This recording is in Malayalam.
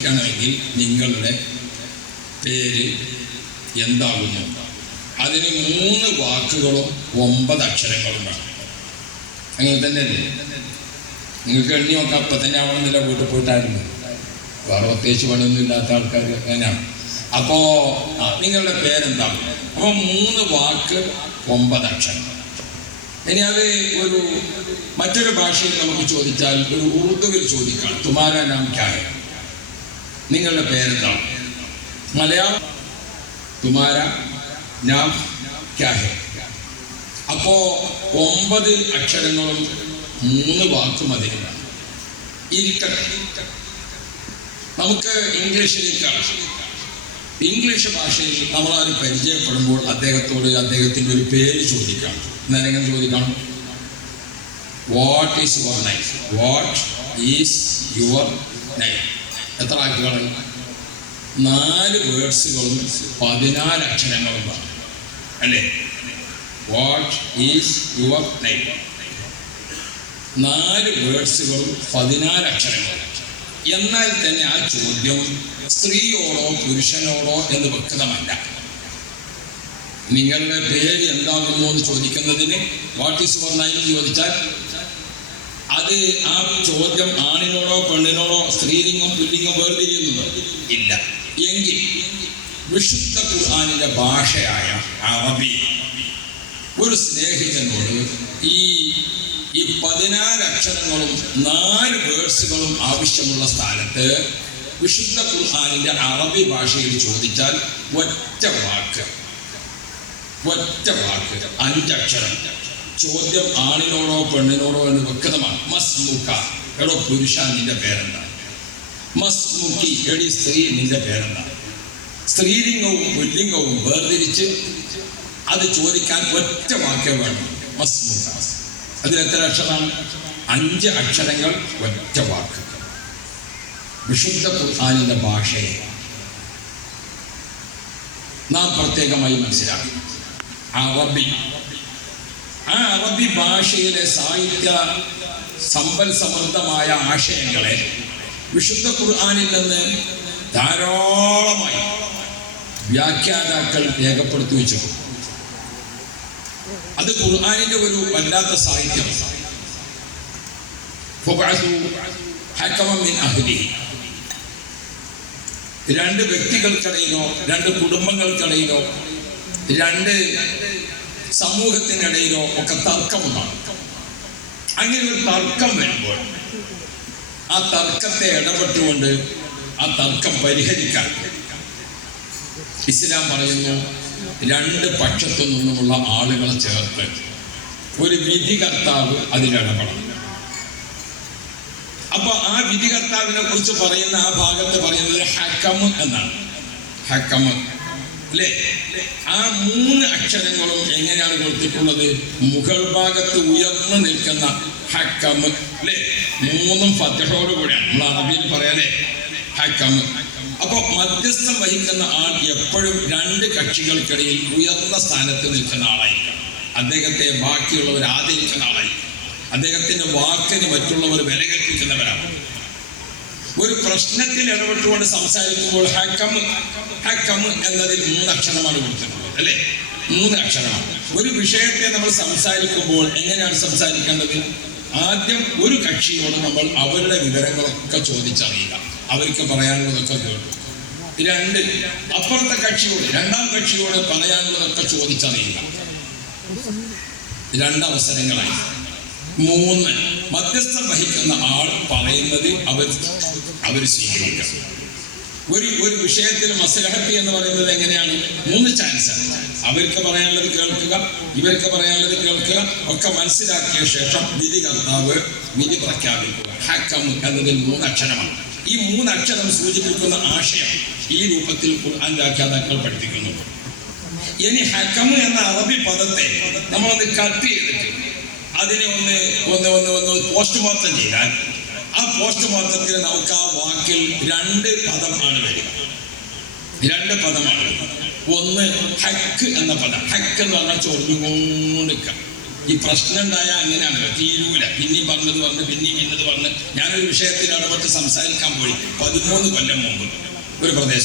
ണെങ്കിൽ നിങ്ങളുടെ പേര് എന്താകുന്നു? അതിന് 3 വാക്കുകളും 9 അക്ഷരങ്ങളും വേണം. അങ്ങനെ തന്നെയല്ലേ? നിങ്ങൾക്ക് എണ്ണി നോക്കാം. അപ്പം തന്നെ അവിടെ നിന്നില്ല, വീട്ടിൽ പോയിട്ടായിരുന്നു. വേറെ പ്രത്യേകിച്ച് പണിയൊന്നും ഇല്ലാത്ത ആൾക്കാർ അങ്ങനെയാണ്. അപ്പോൾ നിങ്ങളുടെ പേരെന്താകും? അപ്പോൾ 3 വാക്ക് 9 അക്ഷരം. ഇനി അത് ഒരു മറ്റൊരു ഭാഷയിൽ നമുക്ക് ചോദിച്ചാൽ, ഒരു ഉറുദുവിൽ ചോദിക്കാം, തുമാര നാം ക്യാ ഹൈ? നിങ്ങളുടെ പേരെന്താണ്? മലയാളം തുമാര നാം ക്യാ ഹൈ. അപ്പോ 9 അക്ഷരങ്ങളും 3 വാക്കും അതിനാണ്. ഇരിക്കട്ടെ, നമുക്ക് ഇംഗ്ലീഷിലേക്കാണ്. ഇംഗ്ലീഷ് ഭാഷയിൽ നമ്മളാരും പരിചയപ്പെടുമ്പോൾ അദ്ദേഹത്തോട് അദ്ദേഹത്തിൻ്റെ ഒരു പേര് ചോദിക്കാം. എങ്ങനെ ചോദിക്കാം? What is your name? What is your name? എത്ര വാക്കുകൾ? 4 വേർഡ്സുകളും 14 അക്ഷരങ്ങളും വേണം, അല്ലേ? What is your name? 4 വേർഡ്സുകളും 14 അക്ഷരങ്ങളും. എന്നാൽ തന്നെ ആ ചോദ്യം സ്ത്രീയോടോ പുരുഷനോടോ എന്ന് വ്യക്തമല്ല. നിങ്ങളുടെ പേര് എന്താകുന്നു എന്ന് ചോദിക്കുന്നതിന് വാട്ട് ഈസ് യുവർ നെയിം ചോദിച്ചാൽ അത് ആ ചോദ്യം ആണിനോടോ പെണ്ണിനോടോ സ്ത്രീലിംഗം പുല്ലിംഗം വേർതിരിയുന്നുണ്ടോ? ഇല്ല. എങ്കിൽ വിശുദ്ധ ഖുർആനിന്റെ ഭാഷയായ അറബി ഒരു സ്നേഹിതനോട് ഈ 14 അക്ഷരങ്ങളും 4 വേർഡ്സുകളും ആവശ്യമുള്ള സ്ഥാനത്ത് വിശുദ്ധ ഖുർആനിന്റെ അറബി ഭാഷയിൽ ചോദിച്ചാൽ ഒറ്റ വാക്ക് 5 അക്ഷരം. ചോദ്യം ആണിനോടോ പെണ്ണിനോടോ എന്ന് വ്യക്തമാണ്. മസ്മുക, എടോ പുരുഷ നിന്റെ പേരെന്താ? മസ്മുക്കി, എടി സ്ത്രീ നിന്റെ പേരെന്താ? സ്ത്രീലിംഗവും പുല്ലിംഗവും വേർതിരിച്ച് അത് ചോദിക്കാൻ ഒറ്റ വാക്കേ വേണം. മസ്മുക. അതിലെത്ര അക്ഷരമാണ്? 5 അക്ഷരങ്ങൾ, ഒറ്റ വാക്ക്. വിശുദ്ധ ഖുർആനിന്റെ ഭാഷയെ നാം പ്രത്യേകമായി മനസ്സിലാക്കി. ആ അറബി ഭാഷയിലെ സാഹിത്യ സമ്പൽ സമൃദ്ധമായ ആശയങ്ങളെ വിശുദ്ധ ഖുർആനിൽ നിന്ന് ധാരാളമായി വ്യാഖ്യാതാക്കൾ രേഖപ്പെടുത്തി വെച്ചിട്ടുണ്ട്. അത് ഖുർആനിന്റെ ഒരു വല്ലാത്ത സാഹിത്യം. രണ്ട് വ്യക്തികൾക്കിടയിലോ 2 കുടുംബങ്ങൾക്കിടയിലോ 2 സമൂഹത്തിനിടയിലോ ഒക്കെ തർക്കമുണ്ടാകും. അങ്ങനെ ഒരു തർക്കം വരുമ്പോൾ ആ തർക്കത്തെ ഇടപെട്ടുകൊണ്ട് ആ തർക്കം പരിഹരിക്കാൻ ഇസ്ലാം പറയുന്നു, 2 പക്ഷത്തു നിന്നുമുള്ള ആളുകളെ ചേർത്ത് ഒരു വിധികർത്താവ് അതിലിടപെടണം. അപ്പൊ ആ വിധികർത്താവിനെ കുറിച്ച് പറയുന്ന ആ ഭാഗത്ത് പറയുന്നത് ഹക്കം എന്നാണ്. ഹക്കം അല്ലേ? ആ 3 അക്ഷരങ്ങളും എങ്ങനെയാണ് കൊടുത്തിട്ടുള്ളത്? മുകൾ ഭാഗത്ത് ഉയർന്നു നിൽക്കുന്ന ഹക്കം, അല്ലേ? 3 ഫതഹോട് കൂടെയാണ് നമ്മൾ അറബിയിൽ പറയാലേ, ഹക്കം. അപ്പൊ മധ്യസ്ഥം വഹിക്കുന്ന ആൾ എപ്പോഴും 2 കക്ഷികൾക്കിടയിൽ ഉയർന്ന സ്ഥാനത്ത് നിൽക്കുന്ന ആളായിരിക്കണം. അദ്ദേഹത്തെ ബാക്കിയുള്ളവർ ആദരിക്കുന്ന ആളായിരിക്കണം. അദ്ദേഹത്തിന്റെ വാക്കിന് മറ്റുള്ളവർ വില കൽപ്പിക്കുന്നവരാണ്. ഒരു പ്രശ്നത്തിൽ ഇടപെട്ടുകൊണ്ട് സംസാരിക്കുമ്പോൾ ഹക്കം എന്നതിൽ 3 അക്ഷരമാണ് കൊടുത്തിട്ടുള്ളത്, അല്ലേ? 3 അക്ഷരമാണ്. ഒരു വിഷയത്തെ നമ്മൾ സംസാരിക്കുമ്പോൾ എങ്ങനെയാണ് സംസാരിക്കേണ്ടത്? ആദ്യം ഒരു കക്ഷിയോട് നമ്മൾ അവരുടെ വിവരങ്ങളൊക്കെ ചോദിച്ചറിയുക, അവർക്ക് പറയാനുള്ളതൊക്കെ കേട്ടു. 2, അപ്പുറത്തെ കക്ഷിയോട് 2ാം കക്ഷിയോട് പറയാനുള്ളതൊക്കെ ചോദിച്ചറിയുക. 2 അവസരങ്ങളായി. 3, മധ്യസ്ഥം വഹിക്കുന്ന ആൾ പറയുന്നത് അവർ സ്വീകരിക്കുക. ഒരു വിഷയത്തിൽ മസ്ലഹത്ത് എന്ന് പറയുന്നത് എങ്ങനെയാണ്? 3 ചാൻസാണ്. അവർക്ക് പറയാനുള്ളത് കേൾക്കുക, ഇവർക്ക് പറയാനുള്ളത് കേൾക്കുക, ഒക്കെ മനസ്സിലാക്കിയ ശേഷം വിധികർത്താവ് വിധി പ്രഖ്യാപിക്കുക. ഹക്കം എന്നതിൽ 3 അക്ഷരമാണ്. ഈ 3 അക്ഷരം സൂചിപ്പിക്കുന്ന ആശയം ഈ രൂപത്തിൽ ഖുർആൻ വ്യാഖ്യാതാക്കൾ പഠിപ്പിക്കുന്നു. ഇനി ഹക്കം എന്ന അറബി പദത്തെ നമ്മളൊന്ന് കട്ട് ചെയ്തിട്ട് അതിനെ ഒന്ന് പോസ്റ്റ്മോർട്ടം ചെയ്താൽ ആ പോസ്റ്റ്മോർട്ടത്തിൽ നമുക്ക് ആ വാക്കിൽ 2 പദമാണ് വരിക. 2 പദമാണ്. ഒന്ന് ഹക്ക് എന്ന പദം. ഹക്ക് എന്ന് പറഞ്ഞാൽ ചൊറിഞ്ഞുകൊണ്ടിരിക്കുക, ഈ പ്രശ്നം ഉണ്ടായാൽ അങ്ങനെയാണല്ലോ, തീരൂല. പിന്നെയും പറഞ്ഞത് പിന്നെയും ഇന്നത് പറഞ്ഞ് ഞാനൊരു വിഷയത്തിൽ ഇടപെട്ട് സംസാരിക്കാൻ പോയി 13 കൊല്ലം മുമ്പ് ഒരു പ്രദേശം.